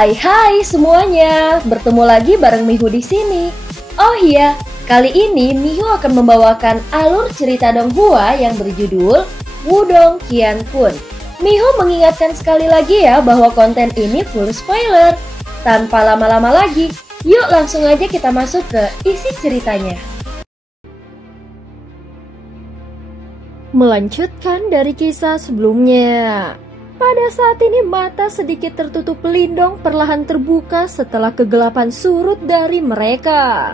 Hai semuanya, bertemu lagi bareng Mihu di sini. Oh iya, kali ini Mihu akan membawakan alur cerita Donghua yang berjudul Wudong Qiankun. Mihu mengingatkan sekali lagi ya bahwa konten ini full spoiler. Tanpa lama-lama lagi, yuk langsung aja kita masuk ke isi ceritanya. Melanjutkan dari kisah sebelumnya. Pada saat ini mata sedikit tertutup Lindong perlahan terbuka setelah kegelapan surut dari mereka.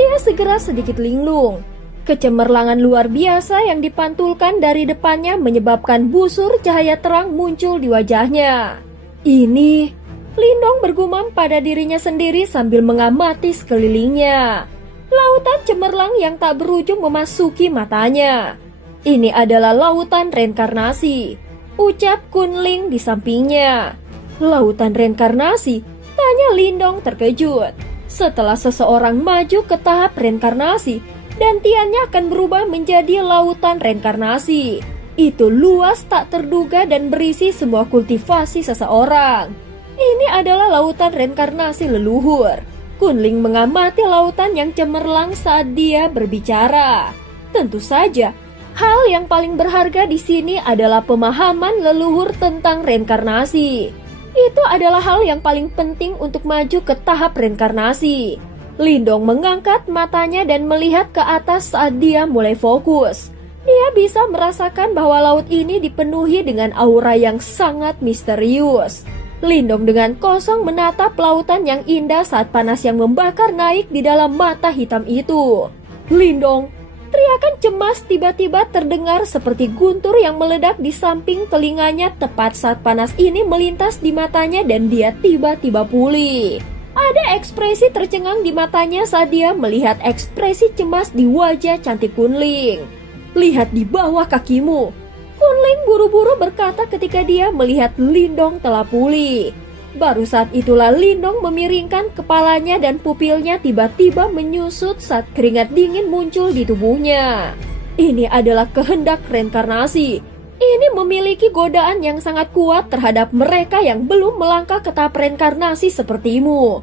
Dia segera sedikit linglung. Kecemerlangan luar biasa yang dipantulkan dari depannya menyebabkan busur cahaya terang muncul di wajahnya. Ini, Lindong bergumam pada dirinya sendiri sambil mengamati sekelilingnya. Lautan cemerlang yang tak berujung memasuki matanya. Ini adalah lautan reinkarnasi. Ucap Kunling di sampingnya. Lautan reinkarnasi? Tanya Lindong terkejut. Setelah seseorang maju ke tahap reinkarnasi, dantiannya akan berubah menjadi lautan reinkarnasi. Itu luas tak terduga dan berisi semua kultivasi seseorang. Ini adalah lautan reinkarnasi leluhur. Kunling mengamati lautan yang cemerlang saat dia berbicara. Tentu saja, hal yang paling berharga di sini adalah pemahaman leluhur tentang reinkarnasi. Itu adalah hal yang paling penting untuk maju ke tahap reinkarnasi. Lindong mengangkat matanya dan melihat ke atas saat dia mulai fokus. Dia bisa merasakan bahwa laut ini dipenuhi dengan aura yang sangat misterius. Lindong dengan kosong menatap lautan yang indah saat panas yang membakar naik di dalam mata hitam itu. Lindong! Teriakan cemas tiba-tiba terdengar seperti guntur yang meledak di samping telinganya tepat saat panas ini melintas di matanya dan dia tiba-tiba pulih. Ada ekspresi tercengang di matanya saat dia melihat ekspresi cemas di wajah cantik Kunling. Lihat di bawah kakimu. Kunling buru-buru berkata ketika dia melihat Lindong telah pulih. Baru saat itulah Lindong memiringkan kepalanya dan pupilnya tiba-tiba menyusut saat keringat dingin muncul di tubuhnya. Ini adalah kehendak reinkarnasi. Ini memiliki godaan yang sangat kuat terhadap mereka yang belum melangkah ke tahap reinkarnasi sepertimu.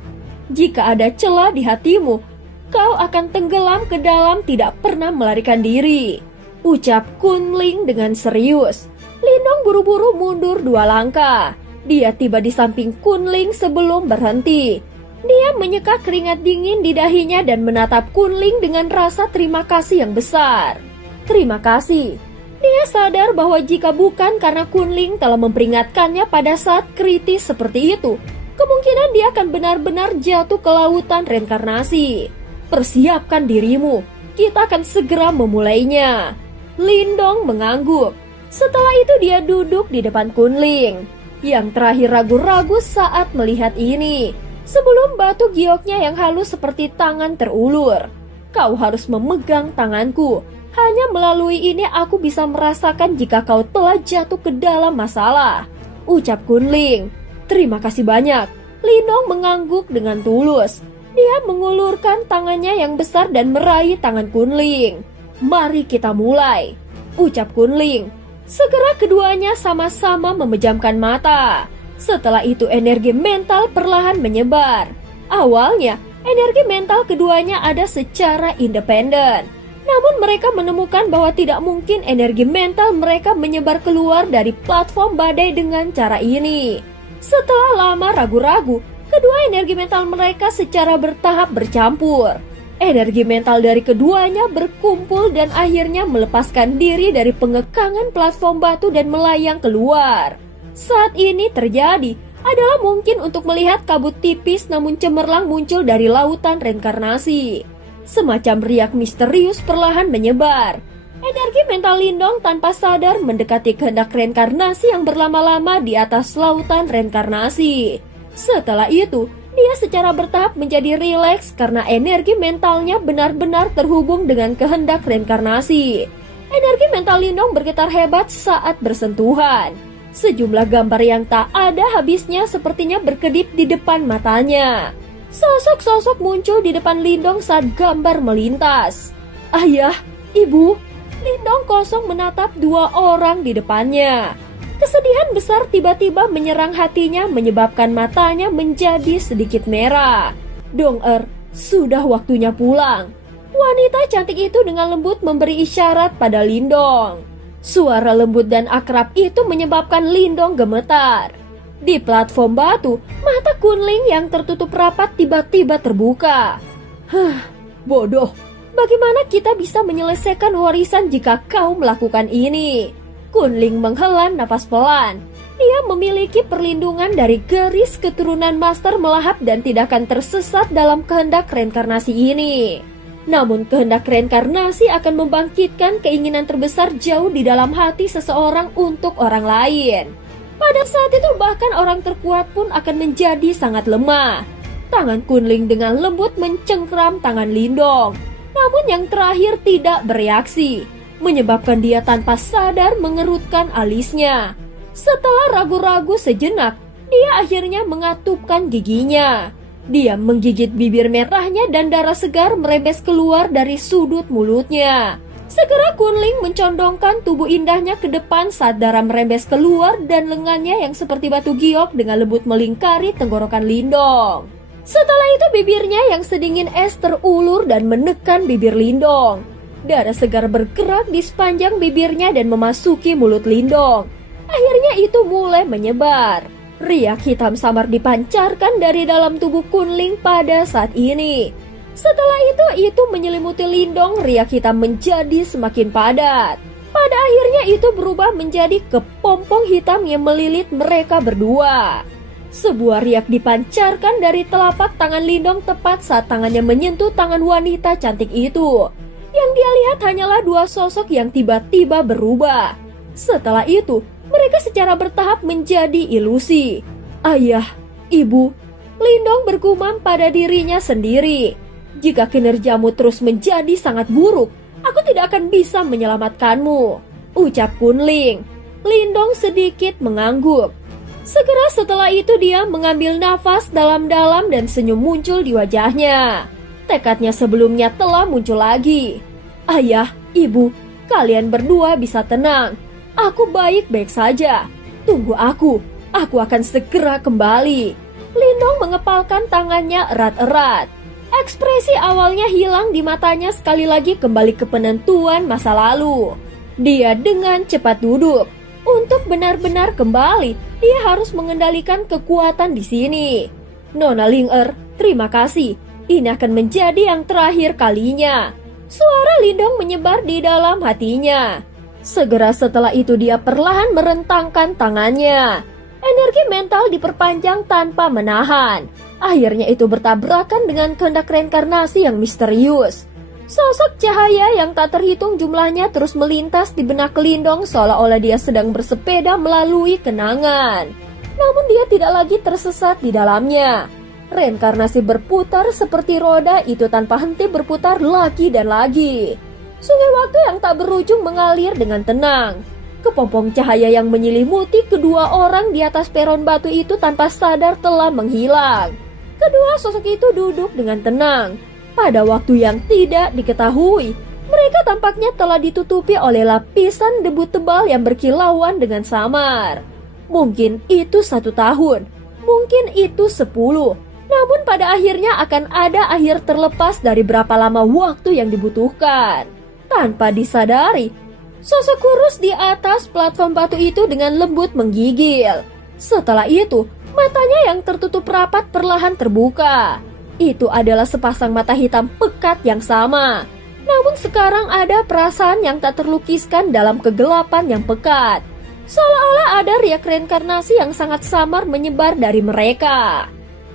Jika ada celah di hatimu, kau akan tenggelam ke dalam tidak pernah melarikan diri. Ucap Kunling dengan serius. Lindong buru-buru mundur 2 langkah. Dia tiba di samping Kunling sebelum berhenti. Dia menyeka keringat dingin di dahinya dan menatap Kunling dengan rasa terima kasih yang besar. Terima kasih. Dia sadar bahwa jika bukan karena Kunling telah memperingatkannya pada saat kritis seperti itu, kemungkinan dia akan benar-benar jatuh ke lautan reinkarnasi. Persiapkan dirimu, kita akan segera memulainya. Lindong mengangguk. Setelah itu dia duduk di depan Kunling. Yang terakhir ragu-ragu saat melihat ini. Sebelum batu gioknya yang halus seperti tangan terulur. Kau harus memegang tanganku. Hanya melalui ini aku bisa merasakan jika kau telah jatuh ke dalam masalah. Ucap Kunling. Terima kasih banyak. Lindong mengangguk dengan tulus. Dia mengulurkan tangannya yang besar dan meraih tangan Kunling. Mari kita mulai. Ucap Kunling. Segera keduanya sama-sama memejamkan mata. Setelah itu energi mental perlahan menyebar. Awalnya, energi mental keduanya ada secara independen. Namun mereka menemukan bahwa tidak mungkin energi mental mereka menyebar keluar dari platform badai dengan cara ini. Setelah lama ragu-ragu, kedua energi mental mereka secara bertahap bercampur. Energi mental dari keduanya berkumpul dan akhirnya melepaskan diri dari pengekangan platform batu dan melayang keluar. Saat ini terjadi adalah mungkin untuk melihat kabut tipis namun cemerlang muncul dari lautan reinkarnasi. Semacam riak misterius perlahan menyebar. Energi mental Lindong tanpa sadar mendekati kehendak reinkarnasi yang berlama-lama di atas lautan reinkarnasi. Setelah itu, dia secara bertahap menjadi rileks karena energi mentalnya benar-benar terhubung dengan kehendak reinkarnasi. Energi mental Lindong bergetar hebat saat bersentuhan. Sejumlah gambar yang tak ada habisnya sepertinya berkedip di depan matanya. Sosok-sosok muncul di depan Lindong saat gambar melintas. Ayah, ibu, Lindong kosong menatap 2 orang di depannya. Kesedihan besar tiba-tiba menyerang hatinya menyebabkan matanya menjadi sedikit merah. Dong-er, sudah waktunya pulang. Wanita cantik itu dengan lembut memberi isyarat pada Lindong. Suara lembut dan akrab itu menyebabkan Lindong gemetar. Di platform batu, mata Kunling yang tertutup rapat tiba-tiba terbuka. Bodoh. Bagaimana kita bisa menyelesaikan warisan jika kau melakukan ini? Kunling menghela nafas pelan. Dia memiliki perlindungan dari garis keturunan master melahap dan tidak akan tersesat dalam kehendak reinkarnasi ini. Namun kehendak reinkarnasi akan membangkitkan keinginan terbesar jauh di dalam hati seseorang untuk orang lain. Pada saat itu bahkan orang terkuat pun akan menjadi sangat lemah. Tangan Kunling dengan lembut mencengkram tangan Lindong. Namun yang terakhir tidak bereaksi, menyebabkan dia tanpa sadar mengerutkan alisnya. Setelah ragu-ragu sejenak, dia akhirnya mengatupkan giginya. Dia menggigit bibir merahnya dan darah segar merembes keluar dari sudut mulutnya. Segera Kunling mencondongkan tubuh indahnya ke depan saat darah merembes keluar dan lengannya yang seperti batu giok dengan lembut melingkari tenggorokan Lindong. Setelah itu bibirnya yang sedingin es terulur dan menekan bibir Lindong. Darah segar bergerak di sepanjang bibirnya dan memasuki mulut Lindong. Akhirnya itu mulai menyebar. Riak hitam samar dipancarkan dari dalam tubuh Kunling pada saat ini. Setelah itu menyelimuti Lindong, riak hitam menjadi semakin padat. Pada akhirnya itu berubah menjadi kepompong hitam yang melilit mereka berdua. Sebuah riak dipancarkan dari telapak tangan Lindong tepat saat tangannya menyentuh tangan wanita cantik itu. Yang dia lihat hanyalah dua sosok yang tiba-tiba berubah. Setelah itu, mereka secara bertahap menjadi ilusi. Ayah, ibu, Lindong bergumam pada dirinya sendiri. Jika kinerjamu terus menjadi sangat buruk, aku tidak akan bisa menyelamatkanmu, ucap Kunling. Lindong sedikit mengangguk. Segera setelah itu dia mengambil nafas dalam-dalam dan senyum muncul di wajahnya. Tekadnya sebelumnya telah muncul lagi. Ayah, ibu, kalian berdua bisa tenang. Aku baik-baik saja. Tunggu aku akan segera kembali. Lindong mengepalkan tangannya erat-erat. Ekspresi awalnya hilang di matanya sekali lagi kembali ke penentuan masa lalu. Dia dengan cepat duduk. Untuk benar-benar kembali, dia harus mengendalikan kekuatan di sini. Nona Ling-er, terima kasih. Ini akan menjadi yang terakhir kalinya. Suara Lindong menyebar di dalam hatinya. Segera setelah itu dia perlahan merentangkan tangannya. Energi mental diperpanjang tanpa menahan. Akhirnya itu bertabrakan dengan kehendak reinkarnasi yang misterius. Sosok cahaya yang tak terhitung jumlahnya terus melintas di benak Lindong seolah-olah dia sedang bersepeda melalui kenangan. Namun dia tidak lagi tersesat di dalamnya. Reinkarnasi berputar seperti roda itu tanpa henti berputar lagi dan lagi. Sungai waktu yang tak berujung mengalir dengan tenang. Kepompong cahaya yang menyelimuti kedua orang di atas peron batu itu tanpa sadar telah menghilang. Kedua sosok itu duduk dengan tenang. Pada waktu yang tidak diketahui, mereka tampaknya telah ditutupi oleh lapisan debu tebal yang berkilauan dengan samar. Mungkin itu 1 tahun, mungkin itu 10. Namun pada akhirnya akan ada akhir terlepas dari berapa lama waktu yang dibutuhkan. Tanpa disadari, sosok kurus di atas platform batu itu dengan lembut menggigil. Setelah itu, matanya yang tertutup rapat perlahan terbuka. Itu adalah sepasang mata hitam pekat yang sama. Namun sekarang ada perasaan yang tak terlukiskan dalam kegelapan yang pekat. Seolah-olah ada riak reinkarnasi yang sangat samar menyebar dari mereka.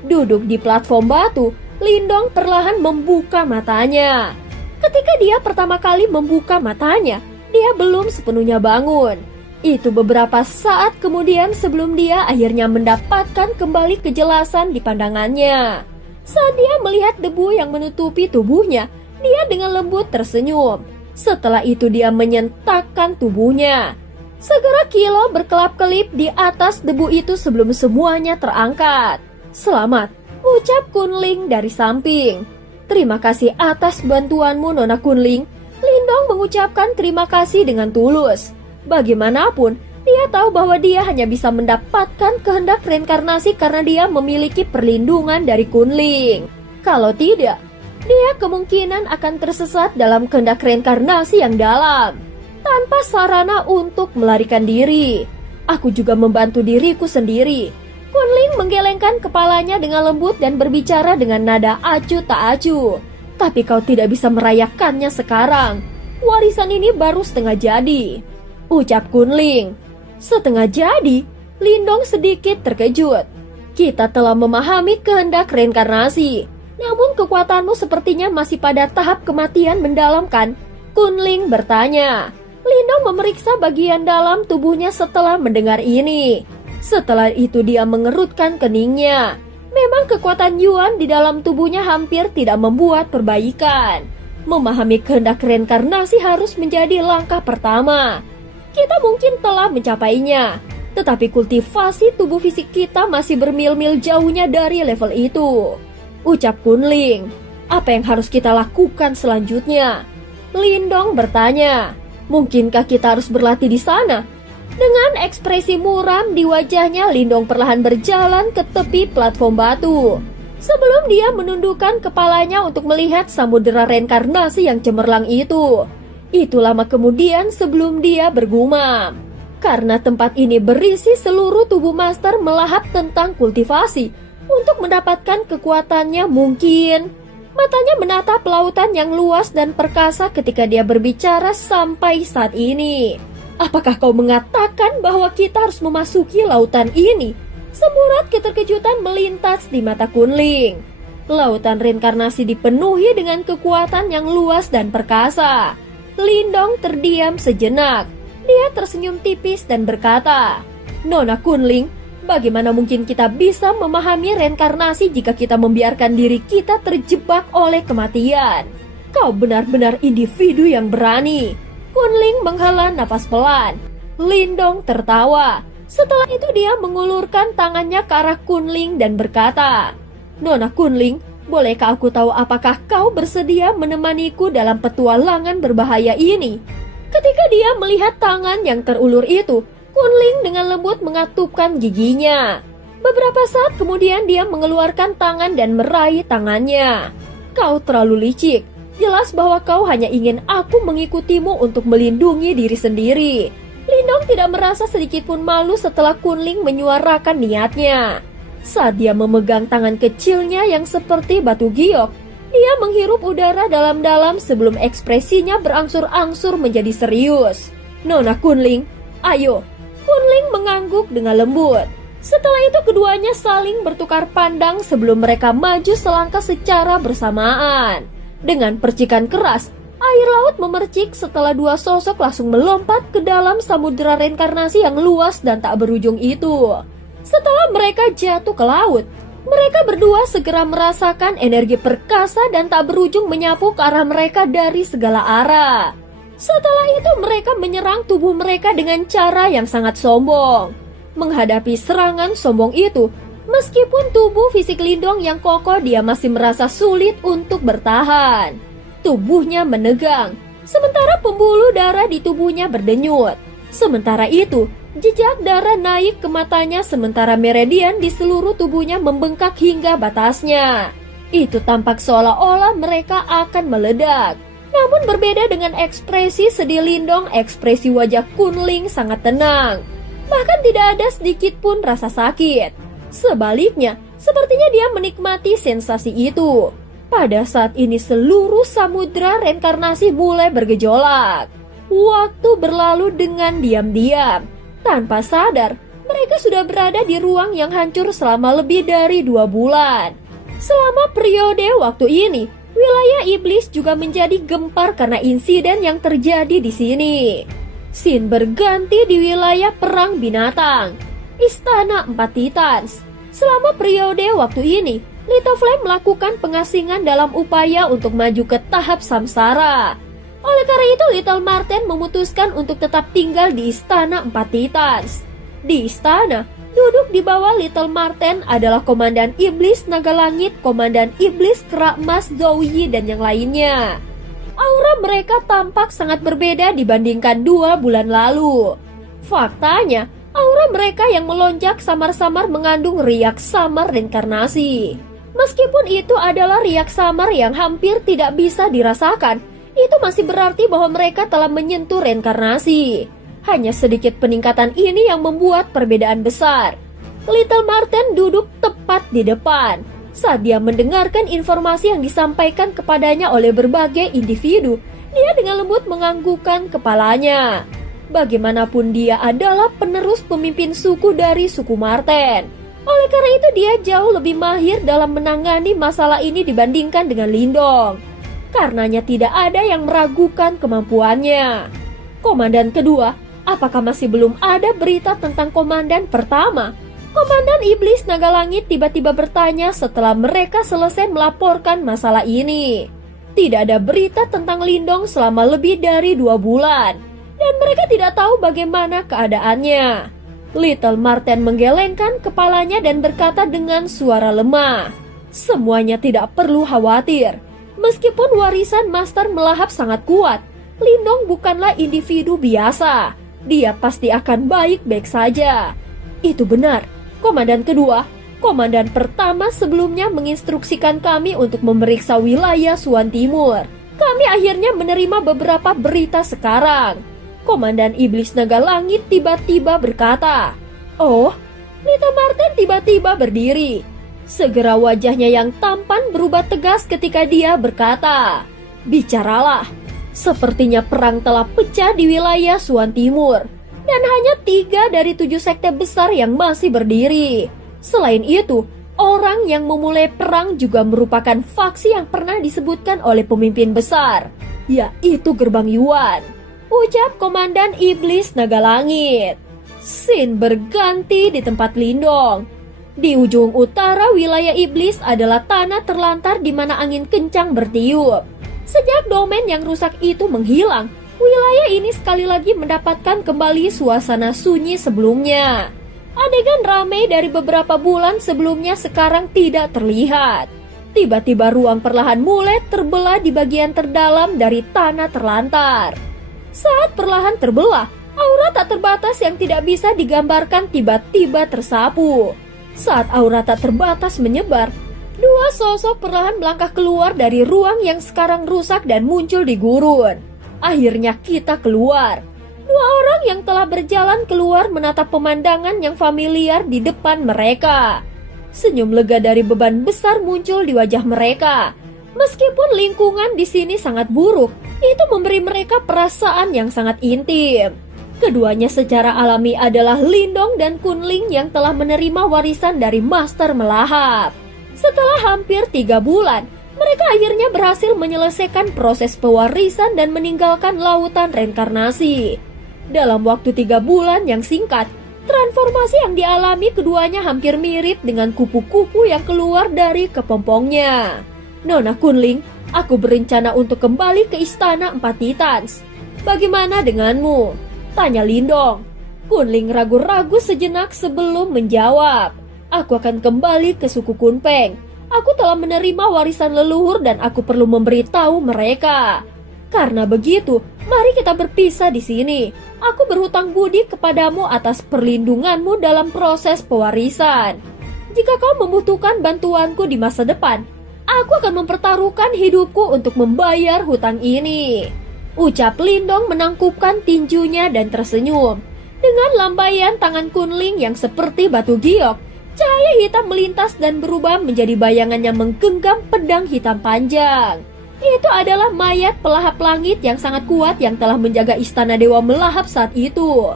Duduk di platform batu, Lindong perlahan membuka matanya. Ketika dia pertama kali membuka matanya, dia belum sepenuhnya bangun. Itu beberapa saat kemudian sebelum dia akhirnya mendapatkan kembali kejelasan di pandangannya. Saat dia melihat debu yang menutupi tubuhnya, dia dengan lembut tersenyum. Setelah itu dia menyentakkan tubuhnya. Segera kilau berkelap-kelip di atas debu itu sebelum semuanya terangkat. Selamat, ucap Kunling dari samping. Terima kasih atas bantuanmu, Nona Kunling. Lindong mengucapkan terima kasih dengan tulus. Bagaimanapun, Dia tahu bahwa dia hanya bisa mendapatkan kehendak reinkarnasi karena dia memiliki perlindungan dari Kunling. Kalau tidak, dia kemungkinan akan tersesat dalam kehendak reinkarnasi yang dalam, tanpa sarana untuk melarikan diri. Aku juga membantu diriku sendiri. Kunling menggelengkan kepalanya dengan lembut dan berbicara dengan nada acuh tak acuh. Tapi kau tidak bisa merayakannya sekarang. Warisan ini baru setengah jadi, ucap Kunling. Setengah jadi? Lindong sedikit terkejut. Kita telah memahami kehendak reinkarnasi, namun kekuatanmu sepertinya masih pada tahap kematian mendalam kan? Kunling bertanya. Lindong memeriksa bagian dalam tubuhnya setelah mendengar ini. Setelah itu dia mengerutkan keningnya. Memang kekuatan Yuan di dalam tubuhnya hampir tidak membuat perbaikan. Memahami kehendak reinkarnasi harus menjadi langkah pertama. Kita mungkin telah mencapainya, tetapi kultivasi tubuh fisik kita masih bermil-mil jauhnya dari level itu, ucap Kunling. Apa yang harus kita lakukan selanjutnya? Lindong bertanya. Mungkinkah kita harus berlatih di sana? Dengan ekspresi muram di wajahnya, Lindong perlahan berjalan ke tepi platform batu. Sebelum dia menundukkan kepalanya untuk melihat samudera reinkarnasi yang cemerlang itu. Itu lama kemudian sebelum dia bergumam. Karena tempat ini berisi seluruh tubuh master melahap tentang kultivasi. Untuk mendapatkan kekuatannya mungkin. Matanya menatap lautan yang luas dan perkasa ketika dia berbicara sampai saat ini. Apakah kau mengatakan bahwa kita harus memasuki lautan ini? Semurat keterkejutan melintas di mata Kunling. Lautan reinkarnasi dipenuhi dengan kekuatan yang luas dan perkasa. Lindong terdiam sejenak. Dia tersenyum tipis dan berkata, Nona Kunling, bagaimana mungkin kita bisa memahami reinkarnasi jika kita membiarkan diri kita terjebak oleh kematian? Kau benar-benar individu yang berani. Kunling menghela nafas pelan. Lindong tertawa. Setelah itu dia mengulurkan tangannya ke arah Kunling dan berkata, Nona Kunling, bolehkah aku tahu apakah kau bersedia menemaniku dalam petualangan berbahaya ini? Ketika dia melihat tangan yang terulur itu, Kunling dengan lembut mengatupkan giginya. Beberapa saat kemudian dia mengeluarkan tangan dan meraih tangannya. Kau terlalu licik. Jelas bahwa kau hanya ingin aku mengikutimu untuk melindungi diri sendiri. Lindong tidak merasa sedikit pun malu setelah Kunling menyuarakan niatnya. Saat dia memegang tangan kecilnya yang seperti batu giok, dia menghirup udara dalam-dalam sebelum ekspresinya berangsur-angsur menjadi serius. Nona Kunling, ayo. Kunling mengangguk dengan lembut. Setelah itu keduanya saling bertukar pandang sebelum mereka maju selangkah secara bersamaan. Dengan percikan keras, air laut memercik setelah dua sosok langsung melompat ke dalam samudera reinkarnasi yang luas dan tak berujung itu. Setelah mereka jatuh ke laut, mereka berdua segera merasakan energi perkasa dan tak berujung menyapu ke arah mereka dari segala arah. Setelah itu mereka menyerang tubuh mereka dengan cara yang sangat sombong. Menghadapi serangan sombong itu, meskipun tubuh fisik Lindong yang kokoh, dia masih merasa sulit untuk bertahan. Tubuhnya menegang, sementara pembuluh darah di tubuhnya berdenyut. Sementara itu, jejak darah naik ke matanya sementara meridian di seluruh tubuhnya membengkak hingga batasnya. Itu tampak seolah-olah mereka akan meledak. Namun berbeda dengan ekspresi sedih Lindong, ekspresi wajah Kunling sangat tenang. Bahkan tidak ada sedikit pun rasa sakit. Sebaliknya, sepertinya dia menikmati sensasi itu. Pada saat ini seluruh samudra reinkarnasi mulai bergejolak. Waktu berlalu dengan diam-diam. Tanpa sadar, mereka sudah berada di ruang yang hancur selama lebih dari 2 bulan. Selama periode waktu ini, wilayah iblis juga menjadi gempar karena insiden yang terjadi di sini. Scene berganti di wilayah perang binatang, Istana 4 Titans. Selama periode waktu ini, Little Flame melakukan pengasingan dalam upaya untuk maju ke tahap samsara. Oleh karena itu, Little Marten memutuskan untuk tetap tinggal di Istana 4 Titans. Di istana, duduk di bawah Little Marten adalah Komandan Iblis Naga Langit, Komandan Iblis Kerak Emas Zouyi, dan yang lainnya. Aura mereka tampak sangat berbeda dibandingkan 2 bulan lalu. Faktanya, aura mereka yang melonjak samar-samar mengandung riak samar reinkarnasi. Meskipun itu adalah riak samar yang hampir tidak bisa dirasakan, itu masih berarti bahwa mereka telah menyentuh reinkarnasi. Hanya sedikit peningkatan ini yang membuat perbedaan besar. Little Marten duduk tepat di depan saat dia mendengarkan informasi yang disampaikan kepadanya oleh berbagai individu. Dia dengan lembut menganggukkan kepalanya. Bagaimanapun dia adalah penerus pemimpin suku dari suku Marten. Oleh karena itu dia jauh lebih mahir dalam menangani masalah ini dibandingkan dengan Lindong. Karenanya tidak ada yang meragukan kemampuannya. Komandan kedua, apakah masih belum ada berita tentang komandan pertama? Komandan Iblis Naga Langit tiba-tiba bertanya setelah mereka selesai melaporkan masalah ini. Tidak ada berita tentang Lindong selama lebih dari 2 bulan. Dan mereka tidak tahu bagaimana keadaannya. Little Marten menggelengkan kepalanya dan berkata dengan suara lemah, "Semuanya tidak perlu khawatir. Meskipun warisan Master melahap sangat kuat, Lindong bukanlah individu biasa. Dia pasti akan baik-baik saja." Itu benar. Komandan kedua, komandan pertama sebelumnya menginstruksikan kami untuk memeriksa wilayah Suan Timur. Kami akhirnya menerima beberapa berita sekarang. Komandan Iblis Naga Langit tiba-tiba berkata. "Oh," Little Marten tiba-tiba berdiri. Segera wajahnya yang tampan berubah tegas ketika dia berkata, "Bicaralah. Sepertinya perang telah pecah di wilayah Suan Timur. Dan hanya 3 dari 7 sekte besar yang masih berdiri. Selain itu, orang yang memulai perang juga merupakan faksi yang pernah disebutkan oleh pemimpin besar, yaitu Gerbang Yuan," ucap Komandan Iblis Naga Langit. Scene berganti di tempat Lindong. Di ujung utara wilayah iblis adalah tanah terlantar di mana angin kencang bertiup. Sejak domain yang rusak itu menghilang, wilayah ini sekali lagi mendapatkan kembali suasana sunyi sebelumnya. Adegan ramai dari beberapa bulan sebelumnya sekarang tidak terlihat. Tiba-tiba ruang perlahan mulai terbelah di bagian terdalam dari tanah terlantar. Saat perlahan terbelah, aura tak terbatas yang tidak bisa digambarkan tiba-tiba tersapu. Saat aura tak terbatas menyebar, 2 sosok perlahan melangkah keluar dari ruang yang sekarang rusak dan muncul di gurun. Akhirnya kita keluar. 2 orang yang telah berjalan keluar menatap pemandangan yang familiar di depan mereka. Senyum lega dari beban besar muncul di wajah mereka. Meskipun lingkungan di sini sangat buruk, itu memberi mereka perasaan yang sangat intim. Keduanya secara alami adalah Lindong dan Kunling yang telah menerima warisan dari Master Melahap. Setelah hampir 3 bulan, mereka akhirnya berhasil menyelesaikan proses pewarisan dan meninggalkan lautan reinkarnasi. Dalam waktu 3 bulan yang singkat, transformasi yang dialami keduanya hampir mirip dengan kupu-kupu yang keluar dari kepompongnya. "Nona Kunling, aku berencana untuk kembali ke Istana 4 Titans. Bagaimana denganmu?" tanya Lindong. Kunling ragu-ragu sejenak sebelum menjawab. "Aku akan kembali ke suku Kunpeng. Aku telah menerima warisan leluhur dan aku perlu memberitahu mereka. Karena begitu, mari kita berpisah di sini. Aku berhutang budi kepadamu atas perlindunganmu dalam proses pewarisan. Jika kau membutuhkan bantuanku di masa depan, aku akan mempertaruhkan hidupku untuk membayar hutang ini," ucap Lindong menangkupkan tinjunya dan tersenyum. Dengan lambaian tangan Kunling yang seperti batu giok, cahaya hitam melintas dan berubah menjadi bayangan yang menggenggam pedang hitam panjang. Itu adalah mayat pelahap langit yang sangat kuat yang telah menjaga istana Dewa Melahap saat itu.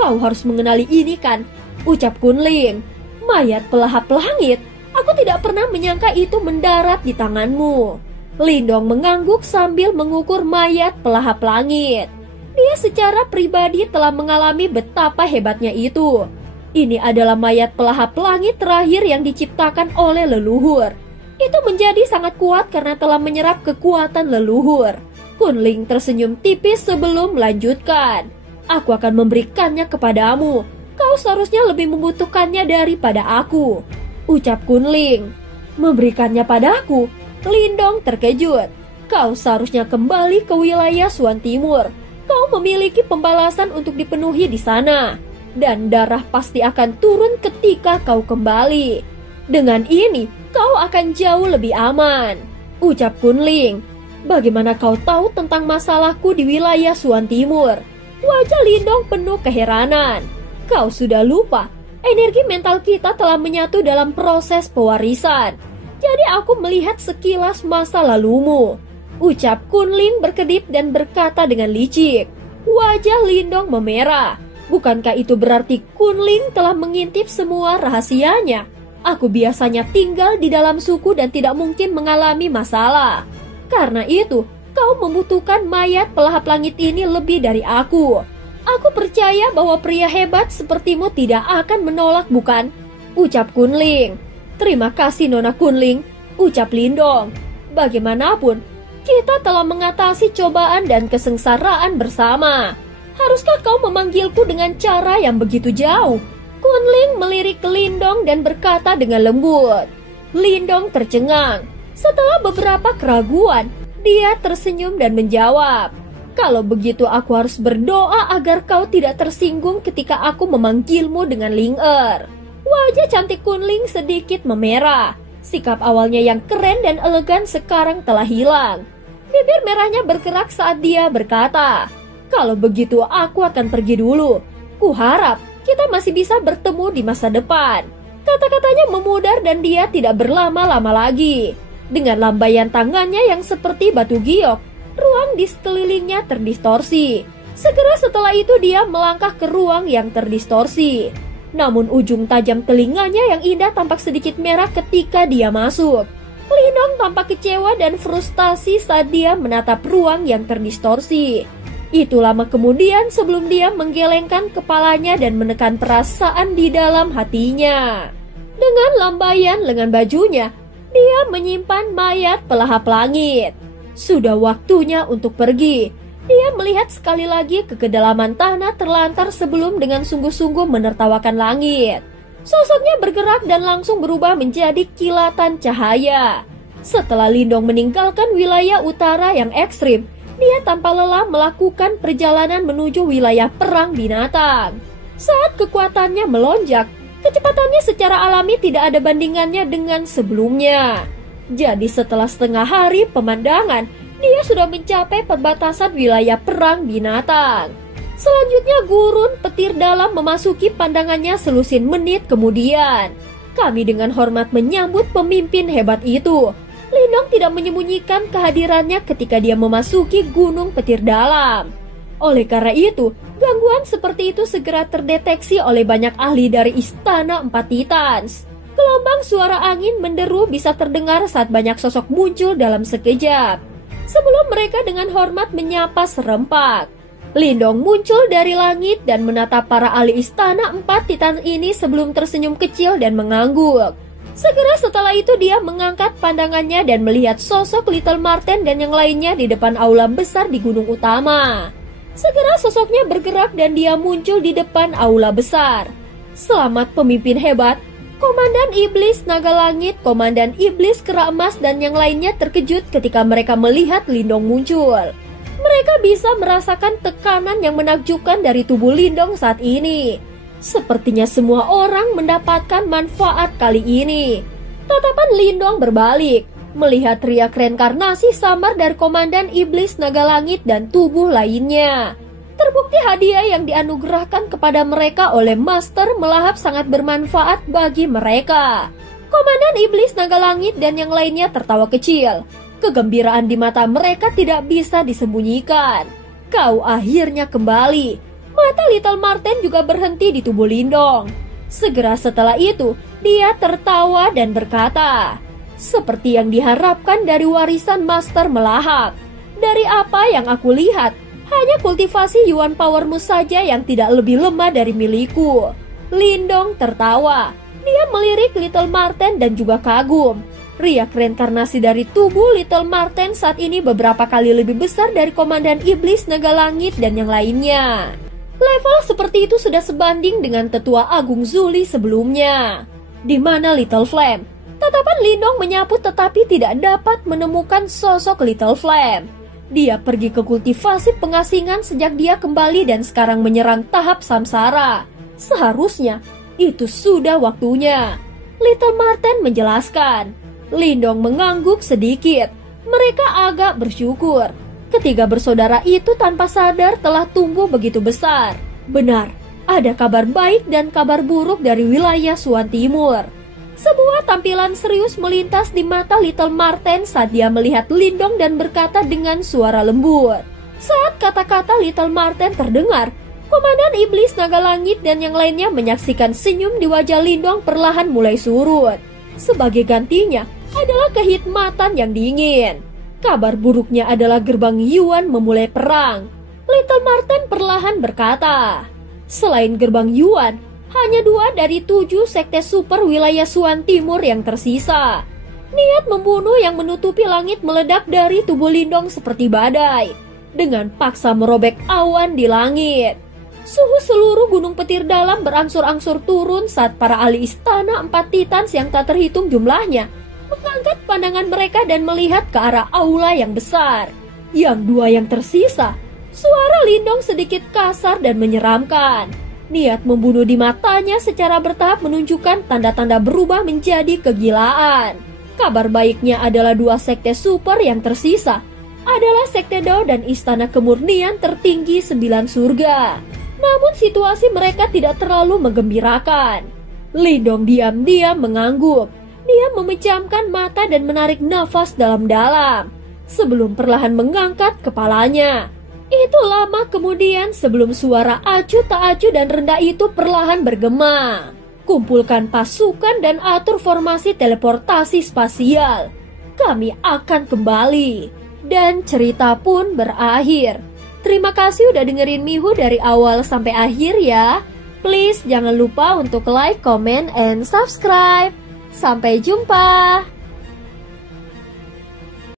"Kau harus mengenali ini kan?" ucap Kunling. "Mayat pelahap langit? Aku tidak pernah menyangka itu mendarat di tanganmu." Lindong mengangguk sambil mengukur mayat pelahap langit. Dia secara pribadi telah mengalami betapa hebatnya itu. Ini adalah mayat pelahap langit terakhir yang diciptakan oleh leluhur. Itu menjadi sangat kuat karena telah menyerap kekuatan leluhur. Kunling tersenyum tipis sebelum melanjutkan. "Aku akan memberikannya kepadamu. Kau seharusnya lebih membutuhkannya daripada aku," ucap Kunling. "Memberikannya padaku?" Lindong terkejut. "Kau seharusnya kembali ke wilayah Suan Timur. kau memiliki pembalasan untuk dipenuhi di sana. Dan darah pasti akan turun ketika kau kembali. Dengan ini, kau akan jauh lebih aman. Ucap Kunling. Bagaimana kau tahu tentang masalahku di wilayah Suan Timur? Wajah Lindong penuh keheranan. Kau sudah lupa, energi mental kita telah menyatu dalam proses pewarisan. Jadi aku melihat sekilas masa lalumu. Ucap Kunling berkedip dan berkata dengan licik. Wajah Lindong memerah. Bukankah itu berarti Kunling telah mengintip semua rahasianya? Aku biasanya tinggal di dalam suku dan tidak mungkin mengalami masalah. Karena itu, kau membutuhkan mayat pelahap langit ini lebih dari aku. Aku percaya bahwa pria hebat sepertimu tidak akan menolak, bukan? Ucap Kunling. Terima kasih Nona Kunling, ucap Lindong. Bagaimanapun, kita telah mengatasi cobaan dan kesengsaraan bersama. Haruskah kau memanggilku dengan cara yang begitu jauh? Kunling melirik ke Lindong dan berkata dengan lembut. Lindong tercengang. Setelah beberapa keraguan, dia tersenyum dan menjawab. Kalau begitu aku harus berdoa agar kau tidak tersinggung ketika aku memanggilmu dengan Ling-er. Wajah cantik Kunling sedikit memerah. Sikap awalnya yang keren dan elegan sekarang telah hilang. Bibir merahnya bergerak saat dia berkata, kalau begitu aku akan pergi dulu. Kuharap kita masih bisa bertemu di masa depan. Kata-katanya memudar dan dia tidak berlama-lama lagi. Dengan lambaian tangannya yang seperti batu giok, ruang di sekelilingnya terdistorsi. Segera setelah itu dia melangkah ke ruang yang terdistorsi. Namun ujung tajam telinganya yang indah tampak sedikit merah ketika dia masuk. Lindong tampak kecewa dan frustasi saat dia menatap ruang yang terdistorsi. Itu lama kemudian sebelum dia menggelengkan kepalanya dan menekan perasaan di dalam hatinya. Dengan lambaian lengan bajunya, dia menyimpan mayat pelahap langit. Sudah waktunya untuk pergi. Dia melihat sekali lagi ke kedalaman tanah terlantar sebelum dengan sungguh-sungguh menertawakan langit. Sosoknya bergerak dan langsung berubah menjadi kilatan cahaya. Setelah Lindong meninggalkan wilayah utara yang ekstrim, dia tanpa lelah melakukan perjalanan menuju wilayah perang binatang. Saat kekuatannya melonjak, kecepatannya secara alami tidak ada bandingannya dengan sebelumnya. Jadi setelah setengah hari pemandangan, dia sudah mencapai perbatasan wilayah perang binatang. Selanjutnya gurun petir dalam memasuki pandangannya selusin menit kemudian. Kami dengan hormat menyambut pemimpin hebat itu. Lindong tidak menyembunyikan kehadirannya ketika dia memasuki gunung petir dalam. Oleh karena itu, gangguan seperti itu segera terdeteksi oleh banyak ahli dari Istana Empat Titans. Gelombang suara angin menderu bisa terdengar saat banyak sosok muncul dalam sekejap. Sebelum mereka dengan hormat menyapa serempak, Lindong muncul dari langit dan menatap para ahli Istana Empat Titans ini sebelum tersenyum kecil dan mengangguk. Segera setelah itu dia mengangkat pandangannya dan melihat sosok Little Marten dan yang lainnya di depan aula besar di gunung utama. Segera sosoknya bergerak dan dia muncul di depan aula besar. Selamat pemimpin hebat. Komandan Iblis Naga Langit, Komandan Iblis Kera Emas dan yang lainnya terkejut ketika mereka melihat Lindong muncul. Mereka bisa merasakan tekanan yang menakjubkan dari tubuh Lindong saat ini. Sepertinya semua orang mendapatkan manfaat kali ini. Tatapan Lindong berbalik, melihat riak reinkarnasi samar dari Komandan Iblis Naga Langit dan tubuh lainnya. Terbukti hadiah yang dianugerahkan kepada mereka oleh Master Melahap sangat bermanfaat bagi mereka. Komandan Iblis Naga Langit dan yang lainnya tertawa kecil. Kegembiraan di mata mereka tidak bisa disembunyikan. Kau akhirnya kembali. Mata Little Marten juga berhenti di tubuh Lindong. Segera setelah itu, dia tertawa dan berkata, seperti yang diharapkan dari warisan Master Melahap. Dari apa yang aku lihat, hanya kultivasi Yuan Powermu saja yang tidak lebih lemah dari milikku. Lindong tertawa. Dia melirik Little Marten dan juga kagum. Riak reinkarnasi dari tubuh Little Marten saat ini beberapa kali lebih besar dari Komandan Iblis Naga Langit dan yang lainnya. Level seperti itu sudah sebanding dengan Tetua Agung Zuli sebelumnya. Di mana Little Flame? Tatapan Lindong menyapu tetapi tidak dapat menemukan sosok Little Flame. Dia pergi ke kultivasi pengasingan sejak dia kembali dan sekarang menyerang tahap samsara. Seharusnya itu sudah waktunya. Little Marten menjelaskan. Lindong mengangguk sedikit. Mereka agak bersyukur. Ketiga bersaudara itu tanpa sadar telah tumbuh begitu besar. Benar, ada kabar baik dan kabar buruk dari wilayah Suan Timur. Sebuah tampilan serius melintas di mata Little Marten saat dia melihat Lindong dan berkata dengan suara lembut. Saat kata-kata Little Marten terdengar, Komandan Iblis Naga Langit dan yang lainnya menyaksikan senyum di wajah Lindong perlahan mulai surut. Sebagai gantinya adalah kehikmatan yang dingin. Kabar buruknya adalah gerbang Yuan memulai perang. Little Marten perlahan berkata, selain gerbang Yuan, hanya 2 dari 7 sekte super wilayah Suan Timur yang tersisa. Niat membunuh yang menutupi langit meledak dari tubuh Lindong seperti badai, dengan paksa merobek awan di langit. Suhu seluruh gunung petir dalam berangsur-angsur turun saat para ahli istana 4 titans yang tak terhitung jumlahnya mengangkat pandangan mereka dan melihat ke arah aula yang besar. Yang 2 yang tersisa, suara Lindong sedikit kasar dan menyeramkan. Niat membunuh di matanya secara bertahap menunjukkan tanda-tanda berubah menjadi kegilaan. Kabar baiknya adalah 2 sekte super yang tersisa adalah Sekte Dao dan Istana Kemurnian tertinggi 9 surga. Namun situasi mereka tidak terlalu menggembirakan. Lindong diam-diam mengangguk. Dia memejamkan mata dan menarik nafas dalam-dalam sebelum perlahan mengangkat kepalanya. Itu lama kemudian sebelum suara acuh tak acuh dan rendah itu perlahan bergema. Kumpulkan pasukan dan atur formasi teleportasi spasial. Kami akan kembali. Dan cerita pun berakhir. Terima kasih udah dengerin Mihu dari awal sampai akhir ya. Please jangan lupa untuk like, comment, and subscribe. Sampai jumpa.